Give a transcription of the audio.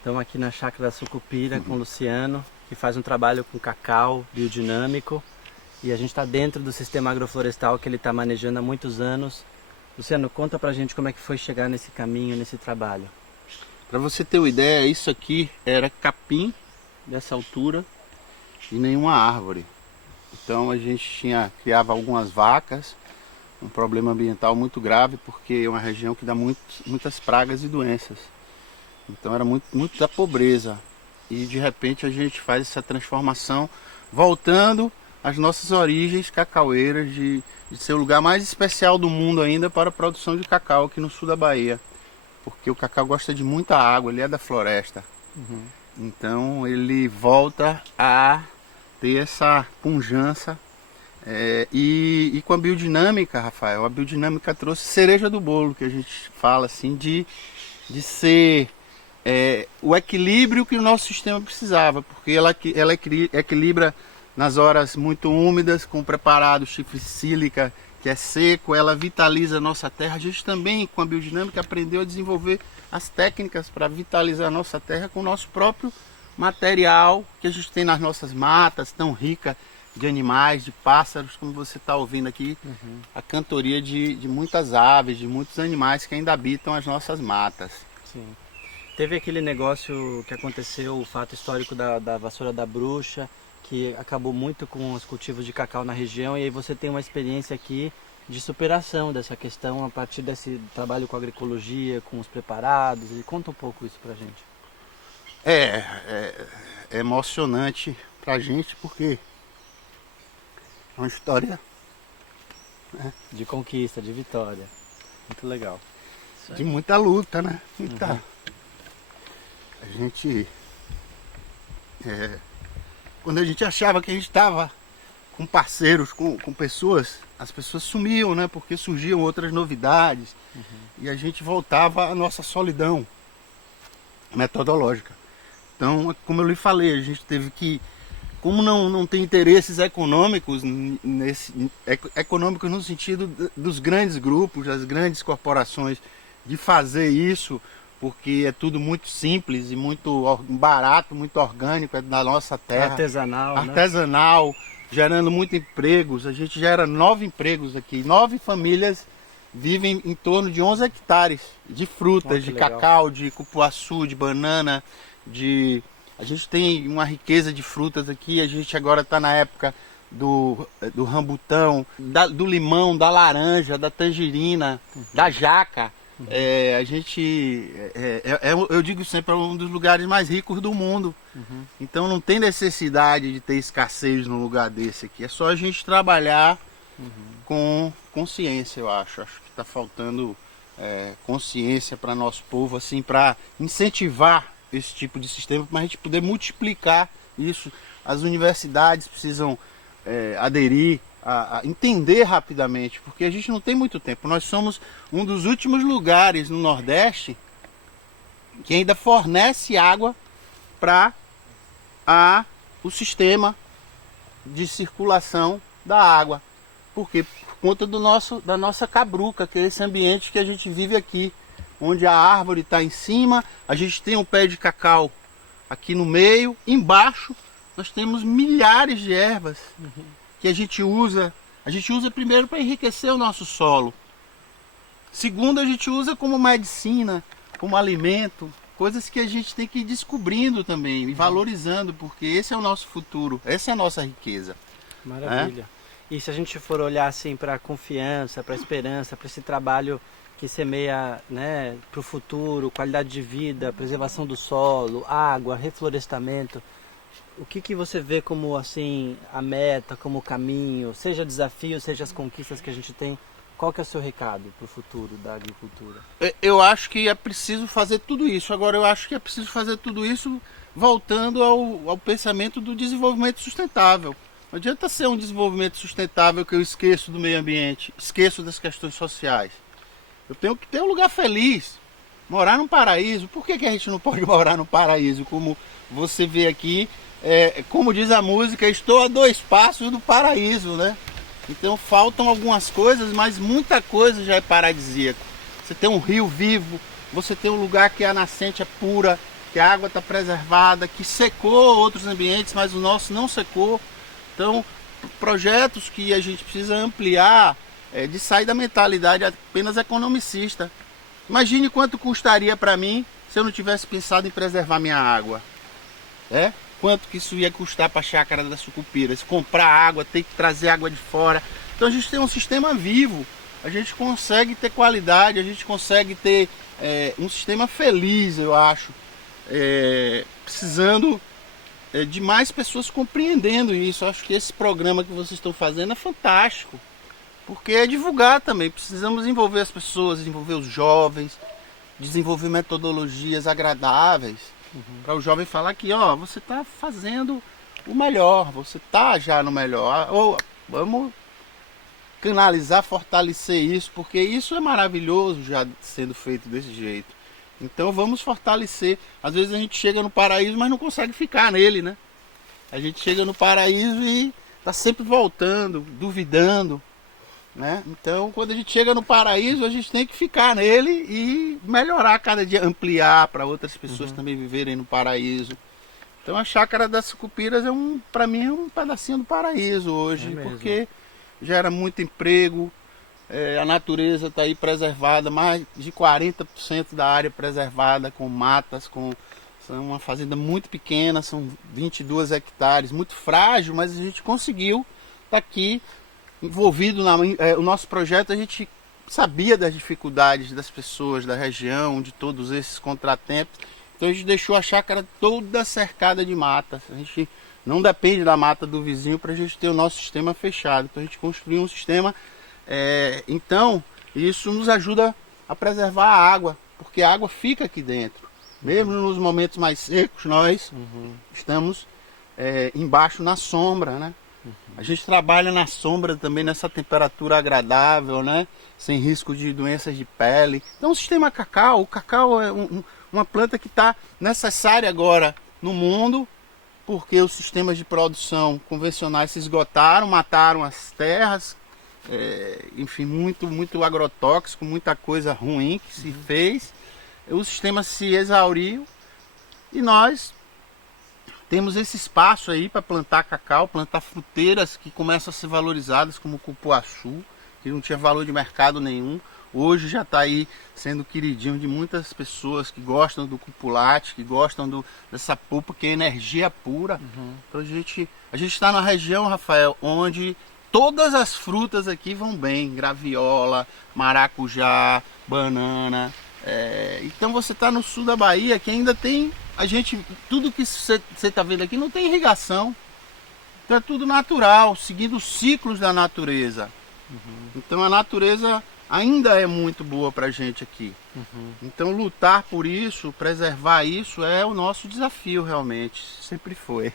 Estamos aqui na Chácara Sucupira com o Luciano, que faz um trabalho com cacau biodinâmico. E a gente está dentro do sistema agroflorestal que ele está manejando há muitos anos. Luciano, conta pra gente como é que foi chegar nesse caminho, nesse trabalho. Para você ter uma ideia, isso aqui era capim dessa altura e nenhuma árvore. Então a gente criava algumas vacas, um problema ambiental muito grave, porque é uma região que dá muitas pragas e doenças. Então era muito da pobreza. E de repente a gente faz essa transformação, voltando às nossas origens cacaueiras, de ser o lugar mais especial do mundo ainda para a produção de cacau aqui no sul da Bahia. Porque o cacau gosta de muita água, ele é da floresta. Então ele volta a ter essa pujança. E com a biodinâmica, Rafael, a biodinâmica trouxe cereja do bolo, que a gente fala assim, de ser o equilíbrio que o nosso sistema precisava, porque ela equilibra nas horas muito úmidas, com preparado chifre sílica, que é seco, ela vitaliza a nossa terra. A gente também, com a biodinâmica, aprendeu a desenvolver as técnicas para vitalizar a nossa terra com o nosso próprio material que a gente tem nas nossas matas, tão rica de animais, de pássaros, como você está ouvindo aqui, a cantoria de muitas aves, de muitos animais que ainda habitam as nossas matas. Sim. Teve aquele negócio que aconteceu, o fato histórico da vassoura da bruxa, que acabou muito com os cultivos de cacau na região, e aí você tem uma experiência aqui de superação dessa questão a partir desse trabalho com a agroecologia, com os preparados, e conta um pouco isso pra gente. É emocionante pra gente, porque é uma história, né, de conquista, de vitória. Muito legal. de muita luta, né? A gente, quando a gente achava que a gente estava com parceiros, com pessoas, as pessoas sumiam, né? Porque surgiam outras novidades e a gente voltava à nossa solidão metodológica. Então, como eu lhe falei, a gente teve que, como não tem interesses econômicos, econômicos no sentido dos grandes grupos, das grandes corporações, de fazer isso, porque é tudo muito simples e muito barato, muito orgânico, é da nossa terra. Artesanal, gerando muitos empregos. A gente gera 9 empregos aqui. 9 famílias vivem em torno de 11 hectares de frutas, de cacau, de cupuaçu, de banana, A gente tem uma riqueza de frutas aqui. A gente agora está na época do rambutão, do limão, da laranja, da tangerina, da jaca. Eu digo sempre, é um dos lugares mais ricos do mundo. Então não tem necessidade de ter escassez num lugar desse aqui. É só a gente trabalhar com consciência, eu acho. Acho que está faltando consciência para nosso povo, assim, para incentivar esse tipo de sistema, para a gente poder multiplicar isso. As universidades precisam aderir, a entender rapidamente, porque a gente não tem muito tempo. Nós somos um dos últimos lugares no Nordeste que ainda fornece água para o sistema de circulação da água. Por quê? Por conta da nossa cabruca, que é esse ambiente que a gente vive aqui, onde a árvore está em cima, a gente tem um pé de cacau aqui no meio, embaixo nós temos milhares de ervas que a gente usa primeiro para enriquecer o nosso solo. Segundo, a gente usa como medicina, como alimento, coisas que a gente tem que ir descobrindo também e valorizando, porque esse é o nosso futuro, essa é a nossa riqueza. Maravilha. E se a gente for olhar assim para a confiança, para a esperança, para esse trabalho que semeia, né, para o futuro, qualidade de vida, preservação do solo, água, reflorestamento, o que você vê como assim a meta, como o caminho, seja desafio, seja as conquistas que a gente tem? Qual que é o seu recado para o futuro da agricultura? Eu acho que é preciso fazer tudo isso. Agora, eu acho que é preciso fazer tudo isso voltando ao pensamento do desenvolvimento sustentável. Não adianta ser um desenvolvimento sustentável que eu esqueço do meio ambiente, esqueço das questões sociais. Eu tenho que ter um lugar feliz, morar num paraíso. Por que a gente não pode morar num paraíso? Como você vê aqui, como diz a música, estou a 2 passos do paraíso, né? Então faltam algumas coisas, mas muita coisa já é paradisíaco. Você tem um rio vivo, você tem um lugar que a nascente é pura, que a água está preservada, que secou outros ambientes, mas o nosso não secou. Então, projetos que a gente precisa ampliar, de sair da mentalidade apenas economicista. Imagine quanto custaria para mim se eu não tivesse pensado em preservar minha água. Quanto que isso ia custar para a chácara das Sucupiras? Comprar água, ter que trazer água de fora. Então a gente tem um sistema vivo, a gente consegue ter qualidade, a gente consegue ter um sistema feliz, eu acho. Precisando de mais pessoas compreendendo isso. Eu acho que esse programa que vocês estão fazendo é fantástico. Porque é divulgar também, precisamos envolver as pessoas, envolver os jovens, desenvolver metodologias agradáveis, para o jovem falar que você está fazendo o melhor, você está já no melhor, ou vamos canalizar, fortalecer isso, porque isso é maravilhoso já sendo feito desse jeito. Então vamos fortalecer. Às vezes a gente chega no paraíso, mas não consegue ficar nele, né? A gente chega no paraíso e está sempre voltando, duvidando. Né? Então, quando a gente chega no paraíso, a gente tem que ficar nele e melhorar cada dia, ampliar para outras pessoas também viverem no paraíso. Então, a chácara das Sucupiras para mim é um pedacinho do paraíso hoje, porque gera muito emprego, a natureza está aí preservada, mais de 40% da área preservada com matas, são uma fazenda muito pequena, são 22 hectares, muito frágil, mas a gente conseguiu estar aqui envolvido o nosso projeto. A gente sabia das dificuldades das pessoas da região, de todos esses contratempos, então a gente deixou a chácara toda cercada de matas. A gente não depende da mata do vizinho para a gente ter o nosso sistema fechado, então a gente construiu um sistema. Então isso nos ajuda a preservar a água, porque a água fica aqui dentro, mesmo nos momentos mais secos. Nós estamos embaixo na sombra, né? A gente trabalha na sombra também, nessa temperatura agradável, né? Sem risco de doenças de pele. Então o sistema cacau, o cacau é uma planta que está necessária agora no mundo, porque os sistemas de produção convencionais se esgotaram, mataram as terras, enfim, muito agrotóxico, muita coisa ruim que se fez. O sistema se exauriu e nós temos esse espaço aí para plantar cacau, plantar fruteiras que começam a ser valorizadas, como o cupuaçu, que não tinha valor de mercado nenhum. Hoje já está aí sendo queridinho de muitas pessoas que gostam do cupulate, que gostam dessa polpa, que é energia pura. Então a gente está na região, Rafael, onde todas as frutas aqui vão bem. Graviola, maracujá, banana. Então você está no sul da Bahia, que ainda tem... tudo que você está vendo aqui não tem irrigação. Então é tudo natural, seguindo os ciclos da natureza. Então a natureza ainda é muito boa para a gente aqui. Então lutar por isso, preservar isso, é o nosso desafio realmente, sempre foi.